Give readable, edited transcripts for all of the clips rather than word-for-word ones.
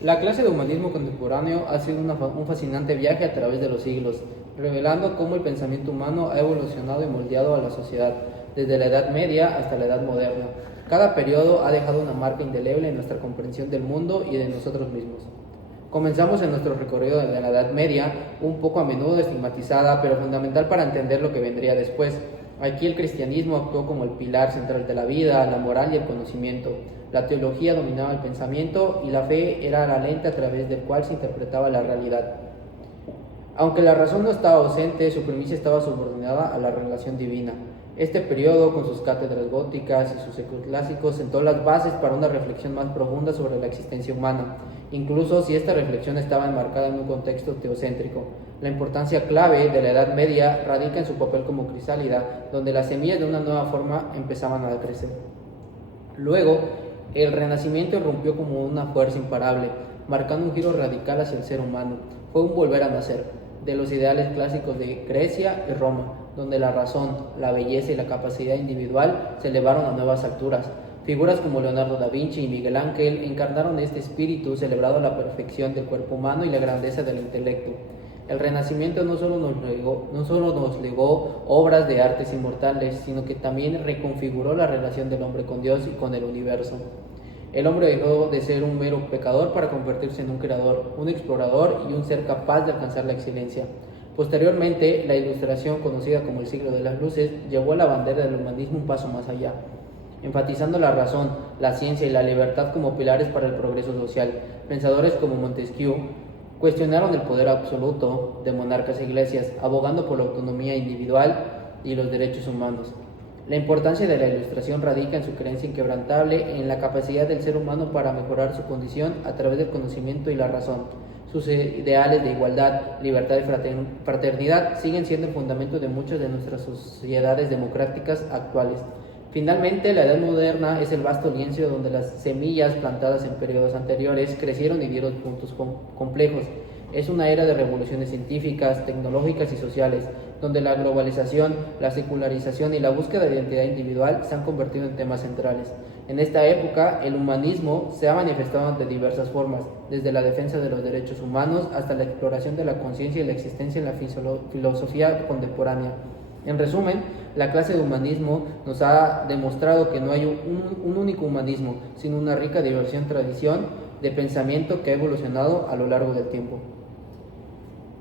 La clase de humanismo contemporáneo ha sido un fascinante viaje a través de los siglos, revelando cómo el pensamiento humano ha evolucionado y moldeado a la sociedad, desde la Edad Media hasta la Edad Moderna. Cada periodo ha dejado una marca indeleble en nuestra comprensión del mundo y de nosotros mismos. Comenzamos en nuestro recorrido desde la Edad Media, un poco a menudo estigmatizada, pero fundamental para entender lo que vendría después. Aquí el cristianismo actuó como el pilar central de la vida, la moral y el conocimiento. La teología dominaba el pensamiento y la fe era la lente a través del cual se interpretaba la realidad. Aunque la razón no estaba ausente, su primicia estaba subordinada a la revelación divina. Este periodo, con sus cátedras góticas y sus ecos clásicos, sentó las bases para una reflexión más profunda sobre la existencia humana, incluso si esta reflexión estaba enmarcada en un contexto teocéntrico. La importancia clave de la Edad Media radica en su papel como crisálida, donde las semillas de una nueva forma empezaban a crecer. Luego, el Renacimiento irrumpió como una fuerza imparable, marcando un giro radical hacia el ser humano. Fue un volver a nacer, de los ideales clásicos de Grecia y Roma, donde la razón, la belleza y la capacidad individual se elevaron a nuevas alturas. Figuras como Leonardo da Vinci y Miguel Ángel encarnaron este espíritu celebrado la perfección del cuerpo humano y la grandeza del intelecto. El Renacimiento no solo nos legó obras de artes inmortales, sino que también reconfiguró la relación del hombre con Dios y con el universo. El hombre dejó de ser un mero pecador para convertirse en un creador, un explorador y un ser capaz de alcanzar la excelencia. Posteriormente, la Ilustración, conocida como el siglo de las luces, llevó la bandera del humanismo un paso más allá, enfatizando la razón, la ciencia y la libertad como pilares para el progreso social. Pensadores como Montesquieu cuestionaron el poder absoluto de monarcas e iglesias, abogando por la autonomía individual y los derechos humanos. La importancia de la Ilustración radica en su creencia inquebrantable en la capacidad del ser humano para mejorar su condición a través del conocimiento y la razón. Sus ideales de igualdad, libertad y fraternidad siguen siendo el fundamento de muchas de nuestras sociedades democráticas actuales. Finalmente, la Edad Moderna es el vasto lienzo donde las semillas plantadas en periodos anteriores crecieron y dieron puntos complejos. Es una era de revoluciones científicas, tecnológicas y sociales, donde la globalización, la secularización y la búsqueda de identidad individual se han convertido en temas centrales. En esta época, el humanismo se ha manifestado de diversas formas, desde la defensa de los derechos humanos hasta la exploración de la conciencia y la existencia en la filosofía contemporánea. En resumen, la clase de humanismo nos ha demostrado que no hay un único humanismo, sino una rica tradición de pensamiento que ha evolucionado a lo largo del tiempo.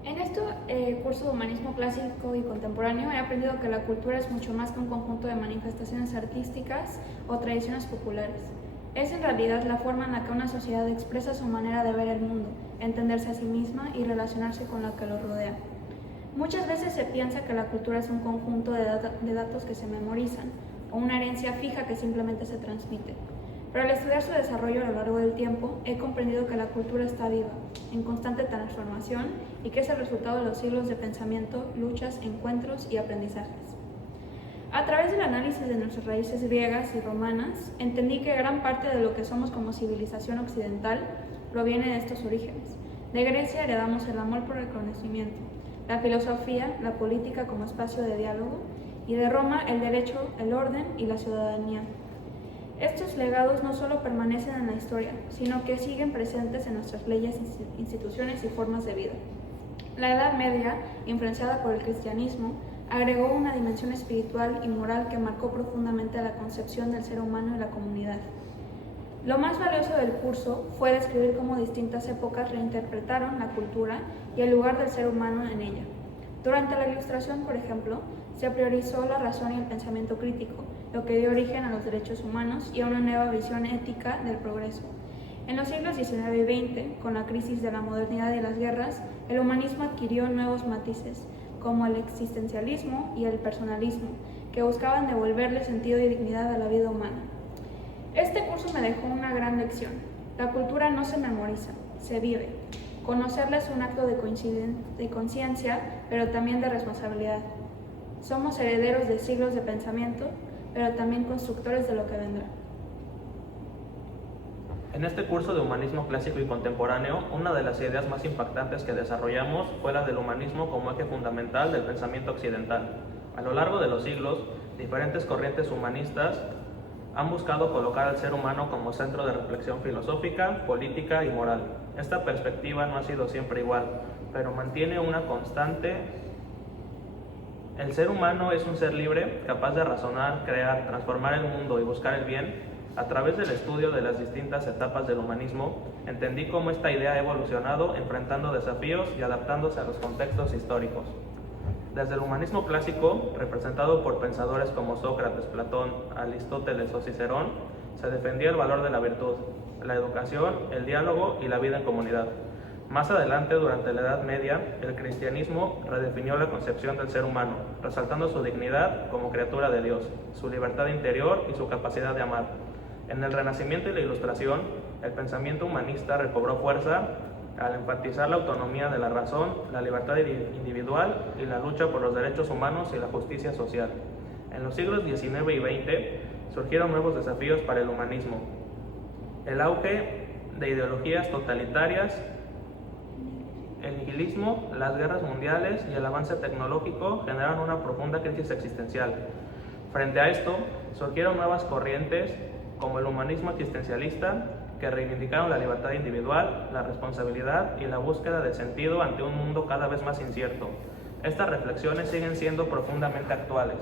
En este curso de humanismo clásico y contemporáneo he aprendido que la cultura es mucho más que un conjunto de manifestaciones artísticas o tradiciones populares. Es en realidad la forma en la que una sociedad expresa su manera de ver el mundo, entenderse a sí misma y relacionarse con la que lo rodea. Muchas veces se piensa que la cultura es un conjunto de datos que se memorizan o una herencia fija que simplemente se transmite. Pero al estudiar su desarrollo a lo largo del tiempo, he comprendido que la cultura está viva, en constante transformación y que es el resultado de los siglos de pensamiento, luchas, encuentros y aprendizajes. A través del análisis de nuestras raíces griegas y romanas, entendí que gran parte de lo que somos como civilización occidental proviene de estos orígenes. De Grecia heredamos el amor por el conocimiento, la filosofía, la política como espacio de diálogo, y de Roma el derecho, el orden y la ciudadanía. Estos legados no solo permanecen en la historia, sino que siguen presentes en nuestras leyes, instituciones y formas de vida. La Edad Media, influenciada por el cristianismo, agregó una dimensión espiritual y moral que marcó profundamente la concepción del ser humano y la comunidad. Lo más valioso del curso fue describir cómo distintas épocas reinterpretaron la cultura y el lugar del ser humano en ella. Durante la Ilustración, por ejemplo, se priorizó la razón y el pensamiento crítico, lo que dio origen a los derechos humanos y a una nueva visión ética del progreso. En los siglos XIX y XX, con la crisis de la modernidad y las guerras, el humanismo adquirió nuevos matices, como el existencialismo y el personalismo, que buscaban devolverle sentido y dignidad a la vida humana. Este curso me dejó una gran lección. La cultura no se memoriza, se vive. Conocerla es un acto de conciencia, pero también de responsabilidad. Somos herederos de siglos de pensamiento, pero también constructores de lo que vendrá. En este curso de humanismo clásico y contemporáneo, una de las ideas más impactantes que desarrollamos fue la del humanismo como eje fundamental del pensamiento occidental. A lo largo de los siglos, diferentes corrientes humanistas han buscado colocar al ser humano como centro de reflexión filosófica, política y moral. Esta perspectiva no ha sido siempre igual, pero mantiene una constante. El ser humano es un ser libre, capaz de razonar, crear, transformar el mundo y buscar el bien. A través del estudio de las distintas etapas del humanismo, entendí cómo esta idea ha evolucionado enfrentando desafíos y adaptándose a los contextos históricos. Desde el humanismo clásico, representado por pensadores como Sócrates, Platón, Aristóteles o Cicerón, se defendía el valor de la virtud, la educación, el diálogo y la vida en comunidad. Más adelante, durante la Edad Media, el cristianismo redefinió la concepción del ser humano, resaltando su dignidad como criatura de Dios, su libertad interior y su capacidad de amar. En el Renacimiento y la Ilustración, el pensamiento humanista recobró fuerza al enfatizar la autonomía de la razón, la libertad individual y la lucha por los derechos humanos y la justicia social. En los siglos XIX y XX surgieron nuevos desafíos para el humanismo. El auge de ideologías totalitarias, el nihilismo, las guerras mundiales y el avance tecnológico generaron una profunda crisis existencial. Frente a esto, surgieron nuevas corrientes como el humanismo existencialista, que reivindicaron la libertad individual, la responsabilidad y la búsqueda de sentido ante un mundo cada vez más incierto. Estas reflexiones siguen siendo profundamente actuales.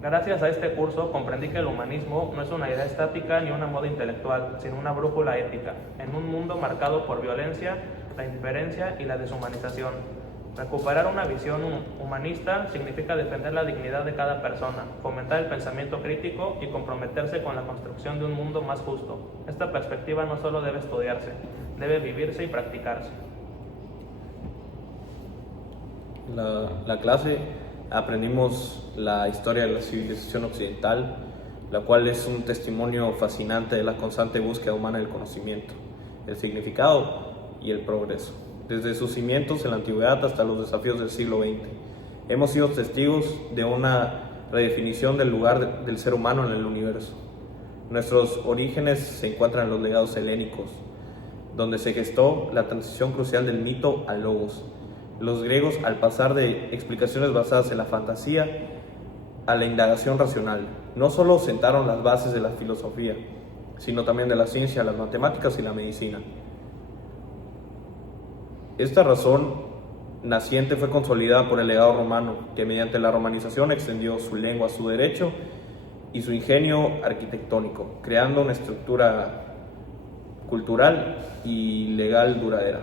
Gracias a este curso comprendí que el humanismo no es una idea estática ni una moda intelectual, sino una brújula ética, en un mundo marcado por violencia, la indiferencia y la deshumanización. Recuperar una visión humanista significa defender la dignidad de cada persona, fomentar el pensamiento crítico y comprometerse con la construcción de un mundo más justo. Esta perspectiva no solo debe estudiarse, debe vivirse y practicarse. La clase aprendimos la historia de la civilización occidental, la cual es un testimonio fascinante de la constante búsqueda humana del conocimiento, el significado y el progreso. Desde sus cimientos en la antigüedad hasta los desafíos del siglo XX, hemos sido testigos de una redefinición del lugar del ser humano en el universo. Nuestros orígenes se encuentran en los legados helénicos, donde se gestó la transición crucial del mito al logos. Los griegos, al pasar de explicaciones basadas en la fantasía a la indagación racional, no solo sentaron las bases de la filosofía, sino también de la ciencia, las matemáticas y la medicina. Esta razón naciente fue consolidada por el legado romano, que mediante la romanización extendió su lengua, su derecho y su ingenio arquitectónico, creando una estructura cultural y legal duradera.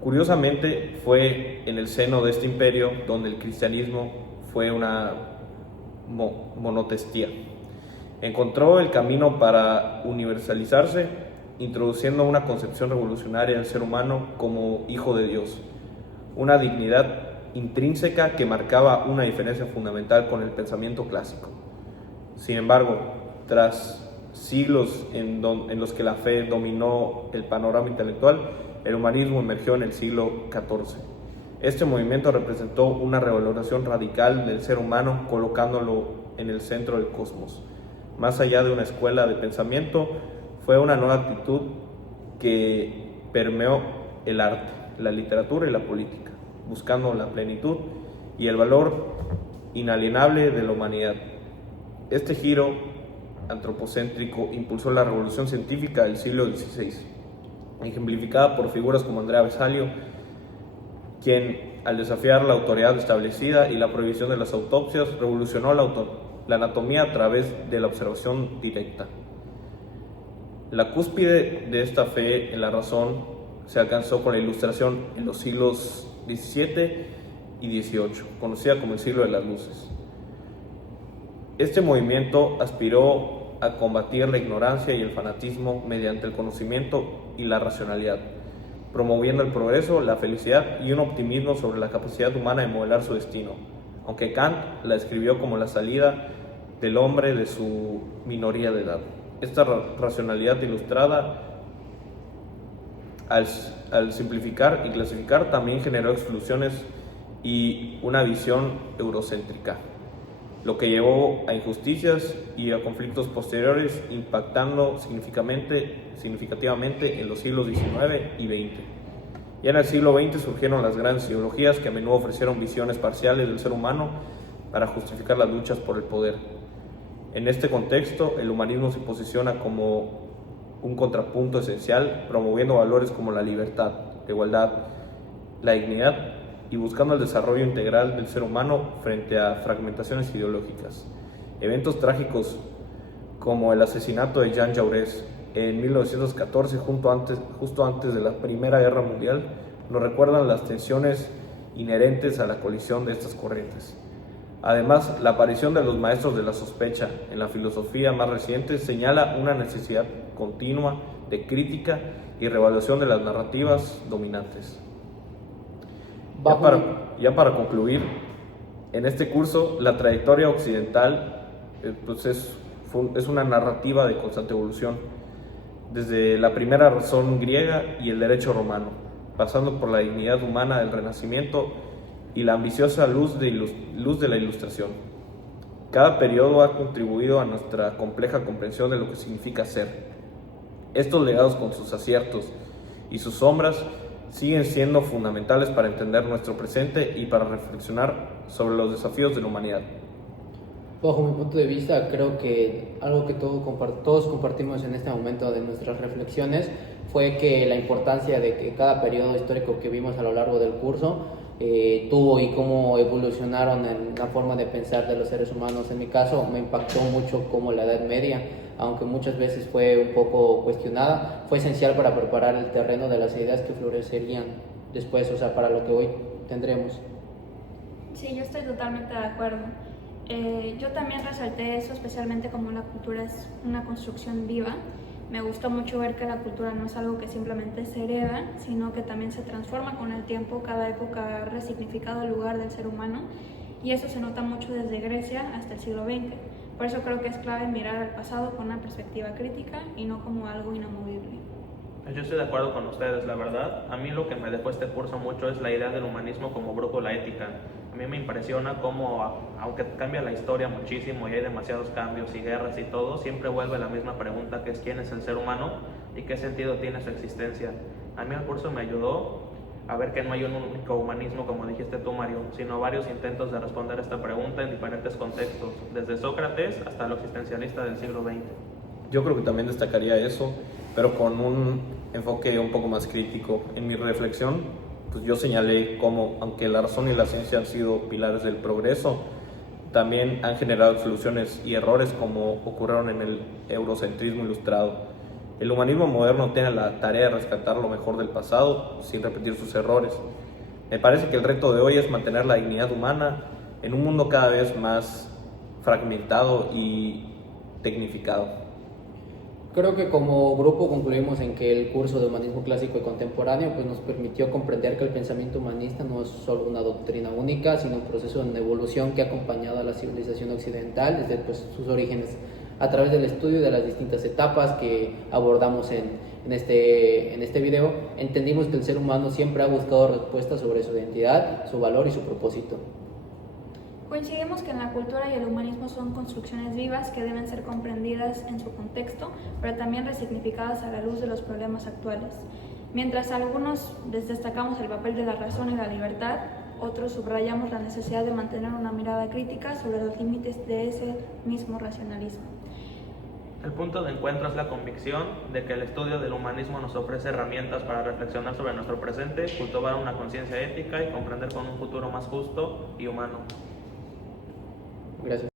Curiosamente, fue en el seno de este imperio donde el cristianismo fue una monoteistía. Encontró el camino para universalizarse, introduciendo una concepción revolucionaria del ser humano como hijo de Dios, una dignidad intrínseca que marcaba una diferencia fundamental con el pensamiento clásico. Sin embargo, tras siglos en los que la fe dominó el panorama intelectual, el humanismo emergió en el siglo XIV. Este movimiento representó una revaloración radical del ser humano, colocándolo en el centro del cosmos. Más allá de una escuela de pensamiento, fue una nueva actitud que permeó el arte, la literatura y la política, buscando la plenitud y el valor inalienable de la humanidad. Este giro antropocéntrico impulsó la revolución científica del siglo XVI, ejemplificada por figuras como Andrea Vesalio, quien, al desafiar la autoridad establecida y la prohibición de las autopsias, revolucionó la anatomía a través de la observación directa. La cúspide de esta fe en la razón se alcanzó con la Ilustración en los siglos XVII y XVIII, conocida como el siglo de las luces. Este movimiento aspiró a combatir la ignorancia y el fanatismo mediante el conocimiento y la racionalidad, promoviendo el progreso, la felicidad y un optimismo sobre la capacidad humana de modelar su destino, aunque Kant la describió como la salida del hombre de su minoría de edad. Esta racionalidad ilustrada, al simplificar y clasificar, también generó exclusiones y una visión eurocéntrica, lo que llevó a injusticias y a conflictos posteriores, impactando significativamente en los siglos XIX y XX. Ya en el siglo XX surgieron las grandes ideologías que a menudo ofrecieron visiones parciales del ser humano para justificar las luchas por el poder. En este contexto, el humanismo se posiciona como un contrapunto esencial, promoviendo valores como la libertad, la igualdad, la dignidad y buscando el desarrollo integral del ser humano frente a fragmentaciones ideológicas. Eventos trágicos como el asesinato de Jean Jaurès en 1914, justo antes de la Primera Guerra Mundial, nos recuerdan las tensiones inherentes a la colisión de estas corrientes. Además, la aparición de los maestros de la sospecha en la filosofía más reciente señala una necesidad continua de crítica y reevaluación de las narrativas dominantes. Ya para concluir, en este curso la trayectoria occidental pues es una narrativa de constante evolución, desde la primera razón griega y el derecho romano, pasando por la dignidad humana del Renacimiento y la ambiciosa luz de la Ilustración. Cada periodo ha contribuido a nuestra compleja comprensión de lo que significa ser. Estos legados, con sus aciertos y sus sombras, siguen siendo fundamentales para entender nuestro presente y para reflexionar sobre los desafíos de la humanidad. Bajo mi punto de vista, creo que algo que todos compartimos en este momento de nuestras reflexiones fue que la importancia de que cada periodo histórico que vimos a lo largo del curso tuvo y cómo evolucionaron en la forma de pensar de los seres humanos. En mi caso me impactó mucho como la Edad Media, aunque muchas veces fue un poco cuestionada, fue esencial para preparar el terreno de las ideas que florecerían después, o sea, para lo que hoy tendremos. Sí, yo estoy totalmente de acuerdo. Yo también resalté eso, especialmente como la cultura es una construcción viva. Me gustó mucho ver que la cultura no es algo que simplemente se hereda, sino que también se transforma con el tiempo. Cada época ha resignificado el lugar del ser humano y eso se nota mucho desde Grecia hasta el siglo XX. Por eso creo que es clave mirar al pasado con una perspectiva crítica y no como algo inamovible. Yo estoy de acuerdo con ustedes, la verdad. A mí lo que me dejó este curso mucho es la idea del humanismo como brújula ética. A mí me impresiona cómo, aunque cambia la historia muchísimo y hay demasiados cambios y guerras y todo, siempre vuelve la misma pregunta, que es quién es el ser humano y qué sentido tiene su existencia. A mí el curso me ayudó a ver que no hay un único humanismo, como dijiste tú, Mario, sino varios intentos de responder esta pregunta en diferentes contextos, desde Sócrates hasta el existencialista del siglo XX. Yo creo que también destacaría eso, pero con un enfoque un poco más crítico. En mi reflexión, pues yo señalé cómo, aunque la razón y la ciencia han sido pilares del progreso, también han generado soluciones y errores como ocurrieron en el eurocentrismo ilustrado. El humanismo moderno tiene la tarea de rescatar lo mejor del pasado sin repetir sus errores. Me parece que el reto de hoy es mantener la dignidad humana en un mundo cada vez más fragmentado y tecnificado. Creo que como grupo concluimos en que el curso de Humanismo Clásico y Contemporáneo pues, nos permitió comprender que el pensamiento humanista no es solo una doctrina única, sino un proceso de evolución que ha acompañado a la civilización occidental desde pues, sus orígenes, a través del estudio de las distintas etapas que abordamos en este video. Entendimos que el ser humano siempre ha buscado respuestas sobre su identidad, su valor y su propósito. Coincidimos que en la cultura y el humanismo son construcciones vivas que deben ser comprendidas en su contexto, pero también resignificadas a la luz de los problemas actuales. Mientras algunos destacamos el papel de la razón y la libertad, otros subrayamos la necesidad de mantener una mirada crítica sobre los límites de ese mismo racionalismo. El punto de encuentro es la convicción de que el estudio del humanismo nos ofrece herramientas para reflexionar sobre nuestro presente, cultivar una conciencia ética y comprender con un futuro más justo y humano. Gracias.